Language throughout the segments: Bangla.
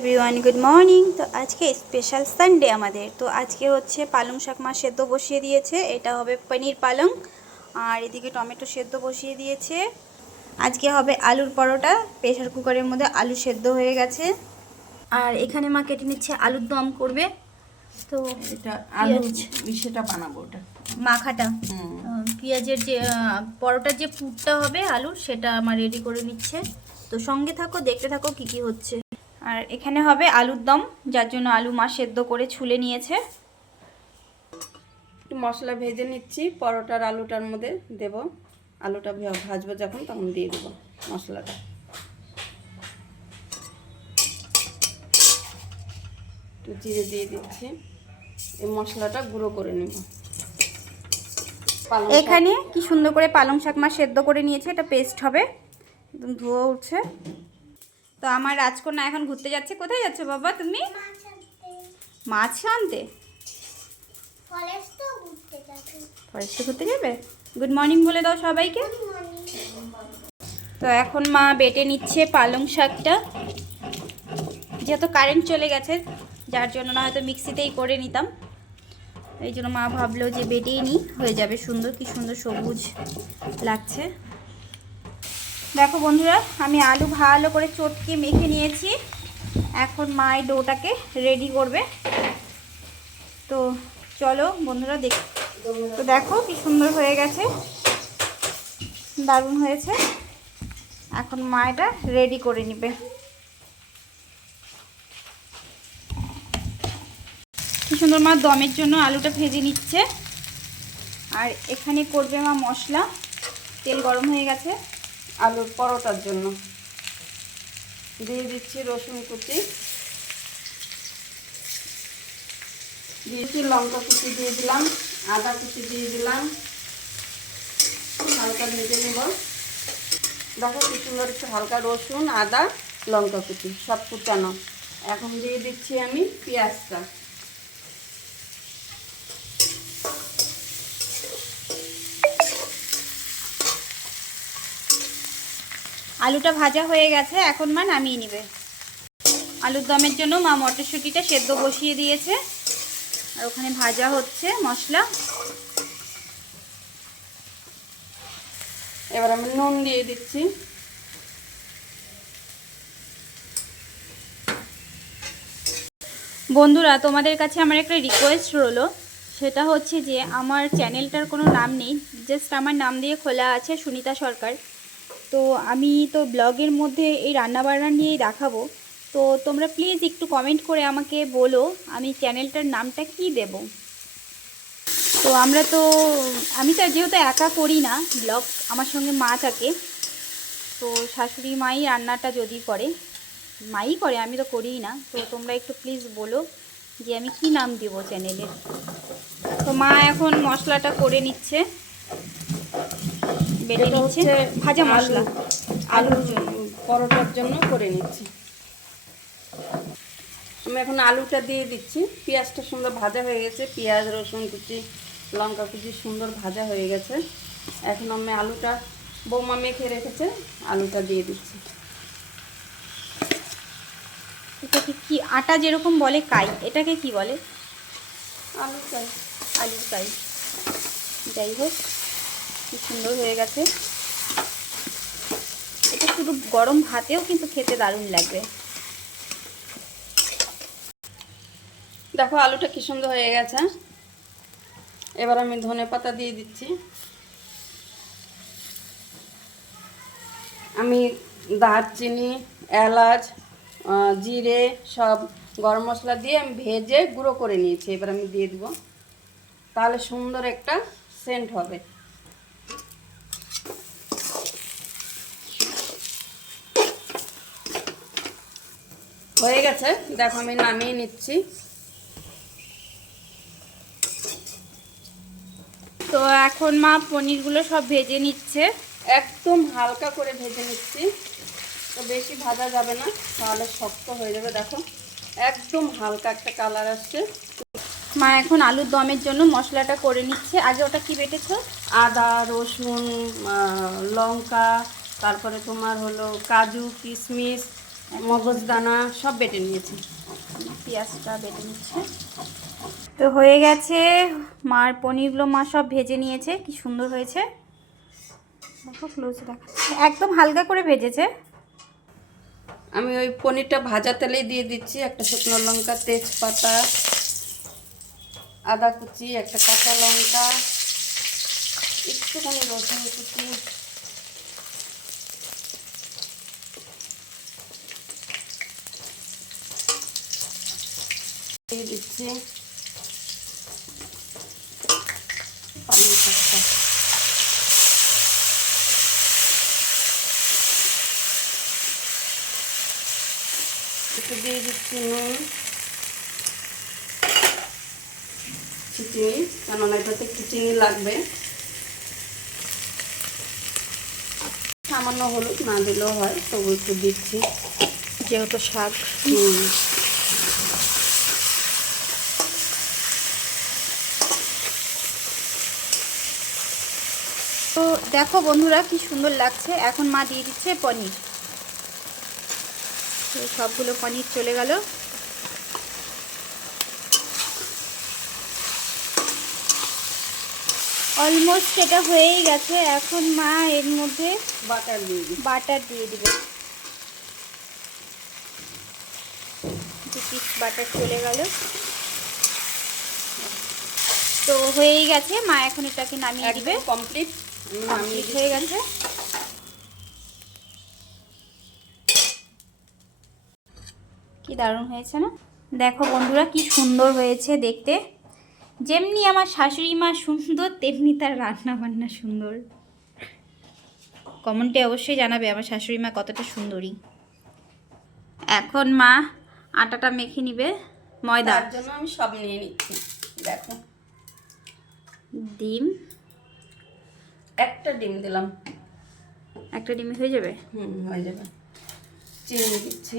Everyone good morning. তো আজকে স্পেশাল সানডে আমাদের। তো আজকে হচ্ছে পালং শাক মা সেদ্ধ বসিয়ে দিয়েছে, এটা হবে পনির পালং। আর এদিকে টমেটো সেদ্ধ বসিয়ে দিয়েছে। আজকে হবে আলুর পরোটা, প্রেশার কুকারের মধ্যে আলু সেদ্ধ হয়ে গেছে। আর এখানে মা কেটে নিচ্ছে আলুর দম করবে। তো এটা আলু সেটা বানাবো, ওটা মাখাটা পেঁয়াজের যে পরোটার যে পুরটা হবে আলুর, সেটা আমার রেডি করে নিচ্ছে। তো সঙ্গে থাকো, দেখতে থাকো কি কি হচ্ছে। আর এখানে হবে আলুর দম, যার জন্য আলু মা সেদ্ধ করে ছুলে নিয়েছে। একটু মশলা ভেজে নিচ্ছি, পরোটার আলুটার মধ্যে দেব। আলুটা ভাজবো যখন, তখন দিয়ে দেবো মশলাটা। একটু জিরে দিয়ে দিচ্ছি, এই মশলাটা গুঁড়ো করে নেব। এখানে কি সুন্দর করে পালং শাক মা সেদ্ধ করে নিয়েছে, এটা পেস্ট হবে, একদম ধোয়া উঠছে। তো আমার রাজকন্যা এখন ঘুরতে যাচ্ছে। কোথায় যাচ্ছে বাবা তুমি? মাছ আনতে? ফরেস্টে ঘুরতে যাবে? গুড মর্নিং বলে দাও সবাইকে। তো এখন মা বেটে নিচ্ছে পালং শাকটা, যেহেতু কারেন্ট চলে গেছে, যার জন্য না হয়তো মিক্সিতেই করে নিতাম। এই জন্য মা ভাবলো যে বেটেই নিই, হয়ে যাবে সুন্দর। কি সুন্দর সবুজ লাগছে। দেখো বন্ধুরা, আমি আলু ভালো করে চটকে মেখে নিয়েছি। এখন মা এই ডোটাকে রেডি করবে। তো চলো বন্ধুরা তো দেখো কি সুন্দর হয়ে গেছে, দারুণ হয়েছে। এখন মা এটা রেডি করে নেবে। কি সুন্দর মা দমের জন্য আলুটা ভেজে নিচ্ছে। আর এখানে করবে মা মশলা। তেল গরম হয়ে গেছে। আলুর পরোটার জন্য দিয়ে দিচ্ছি রসুন কুচি, দিয়েছি লঙ্কা কুচি দিয়ে দিলাম, আদা কুচি দিয়ে দিলাম। হালকা ভেজে নেব। দেখো কি সুন্দর, একটু হালকা রসুন, আদা, লঙ্কা কুচি সব কুচানো। এখন দিয়ে দিচ্ছি আমি পেঁয়াজটা। আলুটা ভাজা হয়ে গেছে, এখন মা নামিয়ে নেবে। আলুর দমের জন্য মা মটরশুঁটিটা সেদ্ধ বসিয়ে দিয়েছে, আর ওখানে ভাজা হচ্ছে মশলা। এবার আমি নুন দিয়ে দিচ্ছি। বন্ধুরা, তোমাদের কাছে আমার একটা রিকোয়েস্ট রইলো, সেটা হচ্ছে যে আমার চ্যানেলটার কোনো নাম নেই, জাস্ট আমার নাম দিয়ে খোলা আছে, সুনিতা সরকার। তো আমি তো ব্লগের মধ্যে এই রান্নাবান্না নিয়েই দেখাবো। তো তোমরা প্লিজ একটু কমেন্ট করে আমাকে বলো আমি চ্যানেলটার নামটা কি দেব। তো আমি তো যেহেতু একা করি না ব্লগ, আমার সঙ্গে মা থাকে। তো শাশুড়ি মাই রান্নাটা যদি করে, মাই করে, আমি তো করিই না। তো তোমরা একটু প্লিজ বলো যে আমি কি নাম দেব চ্যানেলের। তো মা এখন মশলাটা করে নিচ্ছে, বেটে নিচ্ছে ভাজা মশলা আলুর পরোটার জন্য করে নিচ্ছি। আমি এখন আলুটা দিয়ে দিচ্ছি। পেঁয়াজটা সুন্দর ভাজা হয়ে গেছে, পেঁয়াজ, রসুন কুচি, লঙ্কা কুচি সুন্দর ভাজা হয়ে গেছে। এখন আমি আলুটা, বৌমা মেখে রেখেছে, আলুটা দিয়ে দিচ্ছি। এটাকে কি, আটা যেরকম বলে কাই, এটাকে কি বলে? আলুর কাই। আলুর কাই। যাই হোক, কি সুন্দর হয়ে গেছে। এটা শুধু গরম ভাতেও কিন্তু খেতে দারুণ লাগবে। দেখো আলুটা কি সুন্দর হয়ে গেছে। এবার আমি ধনেপাতা দিয়ে দিচ্ছি। আমি দারচিনি, এলাচ, জিরে সব গরম মশলা দিয়ে আমি ভেজে গুঁড়ো করে নিয়েছি। এবার আমি দিয়ে দেবো, তাহলে সুন্দর একটা সেন্ট হবে। হয়ে গেছে, দেখো আমি নামিয়ে নিচ্ছি। তো এখন মা পনিরগুলো সব ভেজে নিচ্ছে। একদম হালকা করে ভেজে নিচ্ছি, তো বেশি ভাজা যাবে না, তাহলে শক্ত হয়ে যাবে। দেখো একদম হালকা একটা কালার আসছে। মা এখন আলুর দমের জন্য মশলাটা করে নিচ্ছে। আগে ওটা কি বেটেছো? আদা, রসুন, লঙ্কা, তারপরে তোমার হলো কাজু, কিশমিশ, মগজদানা সব বেটে নিয়েছি। পেঁয়াজটা বেটে নিচ্ছে। তো হয়ে গেছে, মার পনিরগুলো মা সব ভেজে নিয়েছে, কি সুন্দর হয়েছে দেখো, ক্লোজে দেখাচ্ছে, একদম হালকা করে ভেজেছে। আমি ওই পনিরটা ভাজা তেলেই দিয়ে দিচ্ছি একটা শুকনো লঙ্কা, তেজপাতা, আদা কুচি, একটা কাঁচা লঙ্কা, একটুখানি রসুন কুচি, দিয়ে দিচ্ছি পালং শাকটা। একটু দিয়ে দিচ্ছি নুন, চিনি, কেননা এটাতে একটু চিনি লাগবে। সামান্য হলুদ না দিলেও হয়, তবু একটু দিচ্ছি যেহেতু শাক। তো দেখো বন্ধুরা কি সুন্দর লাগছে। এখন মা দিয়ে দিচ্ছে পনির, তো সবগুলো পনির চলে গেল। অলমোস্ট এটা হয়েই গেছে। এখন মা এর মধ্যে বাটার দিয়ে দিচ্ছি। বাটার দিয়ে দিবে, 2 পিস বাটার চলে গেল। তো হয়েই গেছে, মা এখন এটাকে নামিয়ে দিবে। কমপ্লিট হয়ে গেছে। কি দারুণ হয়েছে না? দেখো বন্ধুরা কি সুন্দর হয়েছে দেখতে। যেমনি আমার শাশুড়ি মা সুন্দর, তেমনি তার রান্না বান্না সুন্দর। কমেন্টে অবশ্যই জানাবে আমার শাশুড়ি মা কতটা সুন্দরী। এখন মা আটাটা মেখে নিবে, ময়দা, তার জন্য আমি সব নিয়ে নিচ্ছি। দেখো, ডিম, একটা ডিম দিলাম। একটা ডিমে হয়ে যাবে। হয়ে যাবে। চিনি দিচ্ছি।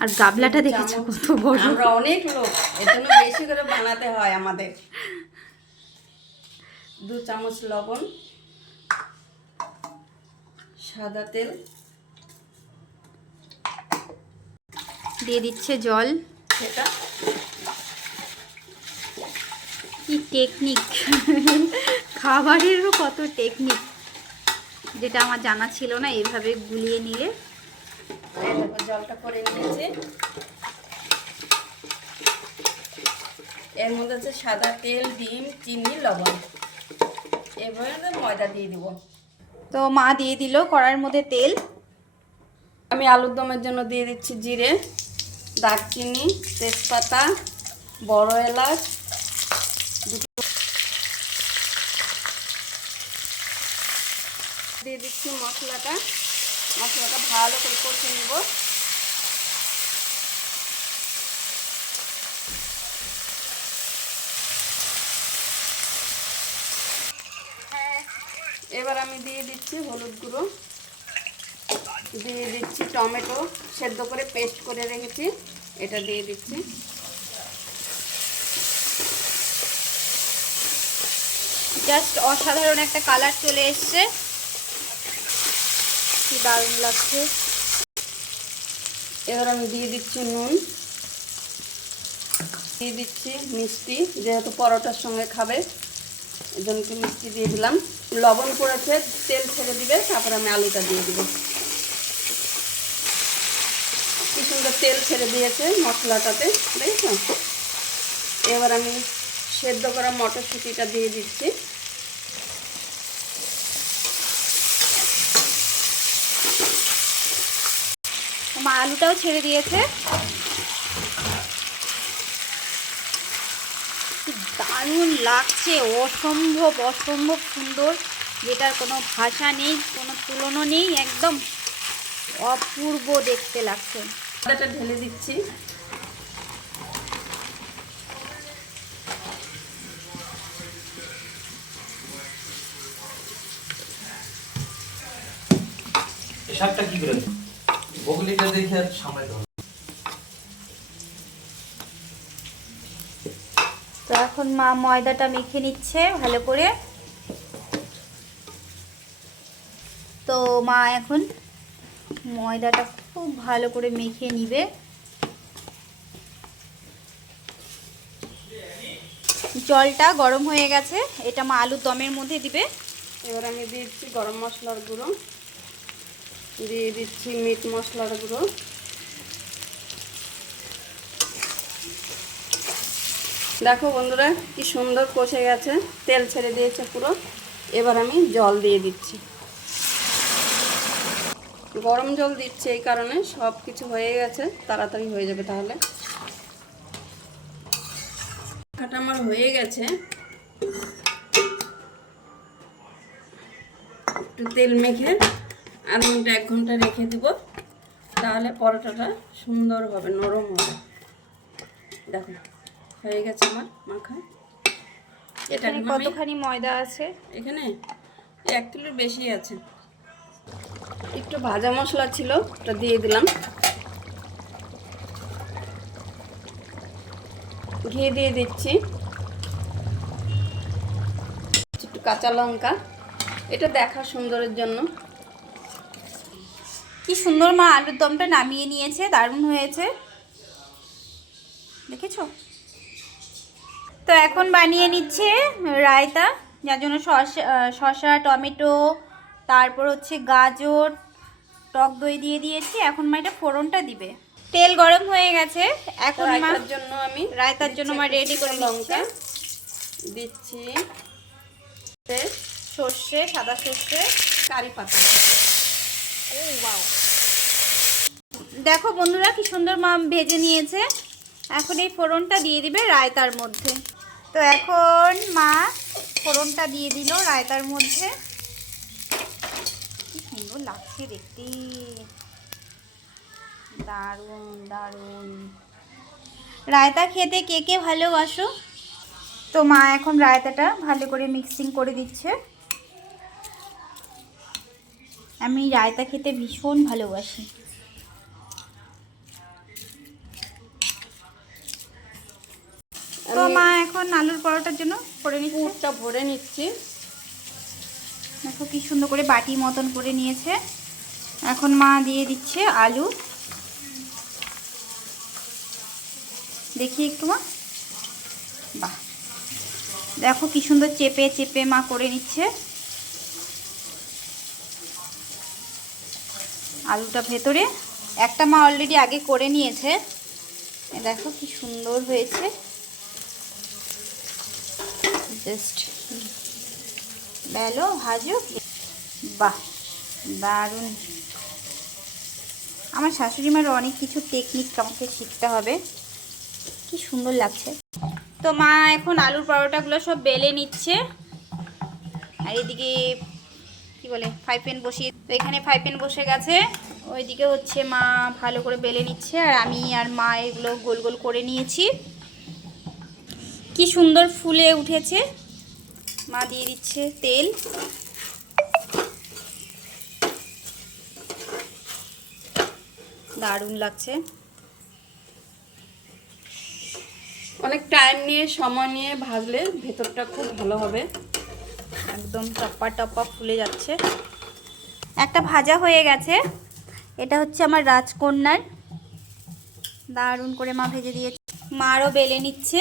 আর গাবলাটা দেখেছো কত বড়। আমরা অনেক লোক, এর জন্য বেশি করে বানাতে হয় আমাদের। 2 চামচ লবণ, সাদা তেল, দিয়ে দিচ্ছে জল। সেটা কি টেকনিক, খাবারেরও কত টেকনিক, যেটা আমার জানা ছিল না। এইভাবে গুলিয়ে নিলে। এই দেখো জলটা করে নিয়েছি। এর মধ্যে আছে সাদা তেল, ডিম, চিনি, লবণ। এবারে ময়দা দিয়ে দিব। তো মা দিয়ে দিল কড়াইয়ের মধ্যে তেল। আমি আলুর দমের জন্য দিয়ে দিচ্ছি জিরে, দারচিনি, তেজপাতা, বড় এলাচ, দিয়ে দিচ্ছি মশলাটা ভালো করে কষে নেব। এবার আমি দিয়ে দিচ্ছি হলুদ গুঁড়ো, দিয়ে দিচ্ছি টমেটো সেদ্ধ করে পেস্ট করে রেখেছি, এটা দিয়ে দিচ্ছি। জাস্ট অসাধারণ একটা কালার চলে এসছে, কি দারুণ লাগছে। এবার আমি দিয়ে দিচ্ছি নুন, দিয়ে দিচ্ছি মিষ্টি, যেহেতু পরোটার সঙ্গে খাবে এই জন্য একটু মিষ্টি দিয়ে দিলাম। লবণ পড়েছে, তেল ছেড়ে দিবে, তারপর আমি আলুটা দিয়ে দিব। কি সুন্দর তেল ছেড়ে দিয়েছে মশলাটাতে, দেখেছো? এবার আমি সেদ্ধ করা মটরশুঁটিটা দিয়ে দিচ্ছি। মা আলুটাও ছেড়ে দিয়েছে। দারুণ লাগছে, অসম্ভব অসম্ভব সুন্দর, যেটার কোনো ভাষা নেই, কোনো তুলনা নেই, একদম অপূর্ব দেখতে লাগছে। আদাটা ঢেলে দিচ্ছি। শাকটা কি করে বগলিটা দেখে আর সামলাতে হবে। তো এখন মা ময়দাটা মেখে নিচ্ছে ভালো করে। তো মা এখন ময়দাটা খুব ভালো করে মেখে নিবে। জলটা গরম হয়ে গেছে, এটা মা আলুর দমের মধ্যে দিবে। এবার আমি দিয়ে দিচ্ছি গরম মশলার গুঁড়ো, দিয়ে দিচ্ছি মিট মশলার গুঁড়ো, দেখো বন্ধুরা কি সুন্দর কষে গেছে, তেল ছেড়ে দিয়েছে পুরো। এবার আমি জল দিয়ে দিচ্ছি, গরম জল দিচ্ছি এই কারণে সব কিছু হয়ে গেছে, তাড়াতাড়ি হয়ে যাবে। তাহলে মাখাটা আমার হয়ে গেছে, একটু তেল মেখে 1 ঘন্টা রেখে দিব, তাহলে পরোটাটা সুন্দর হবে, নরম হবে। দেখো হয়ে গেছে আমার মাখা। এটা এখানে কতখানি ময়দা আছে? এখানে 1 কিলোর বেশি আছে। একটু ভাজা মশলা ছিল, ওটা দিয়ে দিলাম। ঘি দিয়ে দিচ্ছি, একটু কাঁচা লঙ্কা, এটা দেখা সুন্দরের জন্য। কি সুন্দর মা আলুর দমটা নামিয়ে নিয়েছে, দারুণ হয়েছে, দেখেছো? তো এখন বানিয়ে নিচ্ছে রায়তা, যার জন্য শসা, টমেটো, তারপর হচ্ছে গাজর, টক দই দিয়ে দিয়েছি। এখন মা এটা ফোড়নটা দিবে। তেল গরম হয়ে গেছে, এখন মা রায়তার জন্য আমি রায়তার জন্য মা রেডি করে লঙ্কা দিচ্ছে। দিচ্ছি, সর্ষে, সাদা সর্ষে, কারি পাতা। ও ওয়াও, দেখো বন্ধুরা কি সুন্দর মা ভেজে নিয়েছে। এখন এই ফোড়নটা দিয়ে দিবে রায়তার মধ্যে। তো এখন মা ফোড়নটা দিয়ে দিল রায়তার মধ্যে। কি সুন্দর লাগছে দেখতে, দারুণ দারুণ। রায়তা খেতে কে কে ভালোবাসো? তো মা এখন রায়তাটা ভালো করে মিক্সিং করে দিচ্ছে। আমি রায়তা খেতে ভীষণ ভালোবাসি। তো মা এখন আলুর পরোটার জন্য করে নিচ্ছে, পুরটা ভরে নিচ্ছি। দেখো কি সুন্দর করে বাটি মতন করে নিয়েছে। এখন মা দিয়ে দিচ্ছে আলু, দেখি একটু মা, বাহ দেখো কি সুন্দর চেপে চেপে মা করে নিচ্ছে আলুটা ভেতরে। একটা মা অলরেডি আগে করে নিয়েছে, দেখো কি সুন্দর হয়েছে, জাস্ট বেলো ভাজো, বাহ দারুণ। আমার শাশুড়ি মার অনেক কিছু টেকনিক আমাকে শিখতে হবে, কি সুন্দর লাগছে। তো মা এখন আলুর পরোটাগুলো সব বেলে নিচ্ছে, আর এদিকে কি বলে ফ্রাই প্যান বসিয়ে, তো এখানে ফ্রাই প্যান বসে গেছে, ওইদিকে হচ্ছে মা ভালো করে বেলে নিচ্ছে, আর আমি আর মা এগুলো গোল গোল করে নিয়েছি। কি সুন্দর ফুলে উঠেছে। মা দিয়ে দিচ্ছে তেল, দারুণ লাগছে। অনেক টাইম নিয়ে সময় নিয়ে ভাজলে ভেতরটা খুব ভালো হবে, একদম টপ্পা টপ্পা ফুলে যাচ্ছে। একটা ভাজা হয়ে গেছে, এটা হচ্ছে আমার রাজকন্যার, দারুণ করে মা ভেজে দিয়েছে। মা আরও বেলে নিচ্ছে।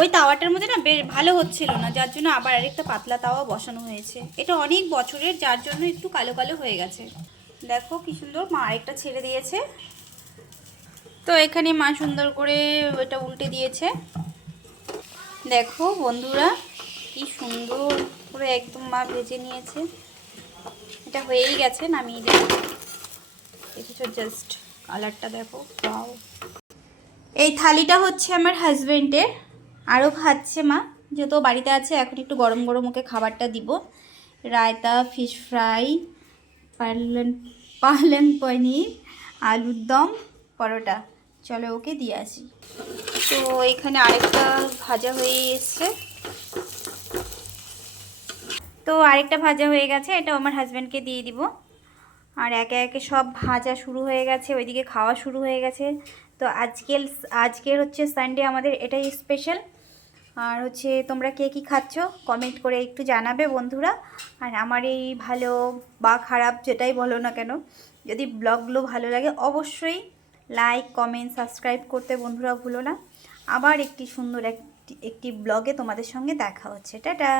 ওই তাওয়াটার মধ্যে না ভালো হচ্ছিল না, যার জন্য আবার আরেকটা পাতলা তাওয়া বসানো হয়েছে। এটা অনেক বছরের, যার জন্য একটু কালো কালো হয়ে গেছে। দেখো কি সুন্দর মা আরেকটা ছেড়ে দিয়েছে। তো এখানে মা সুন্দর করে ওটা উল্টে দিয়েছে। দেখো বন্ধুরা কি সুন্দর করে একদম মা ভেজে নিয়েছে। এটা হয়েই গেছে, নামিয়ে দেবো। দেখেছো জাস্ট কালারটা দেখো, ওয়াও। এই থালিটা হচ্ছে আমার হাজবেন্ডের, আরও ভাজছে মা, যেহেতু বাড়িতে আছে। এখন একটু গরম গরম ওকে খাবারটা দিব। রায়তা, ফিশ ফ্রাই, পালং পনির, আলুর দম, পরোটা। চলো ওকে দিয়ে আসি। তো এখানে আরেকটা ভাজা হয়ে এসছে, তো আরেকটা ভাজা হয়ে গেছে, এটা আমার হাজব্যান্ডকে দিয়ে দিব। আর একে একে সব ভাজা শুরু হয়ে গেছে, ওইদিকে খাওয়া শুরু হয়ে গেছে। তো আজকের হচ্ছে সানডে, আমাদের এটাই স্পেশাল। আর হচ্ছে তোমরা কে কী খাচ্ছ কমেন্ট করে একটু জানাবে বন্ধুরা। আর আমার এই ভালো বা খারাপ যেটাই বলো না কেন, যদি ব্লগগুলো ভালো লাগে অবশ্যই লাইক কমেন্ট সাবস্ক্রাইব করতে বন্ধুরা ভুলো না। আবার একটি সুন্দর একটি ব্লগে তোমাদের সঙ্গে দেখা হচ্ছে। টাটা।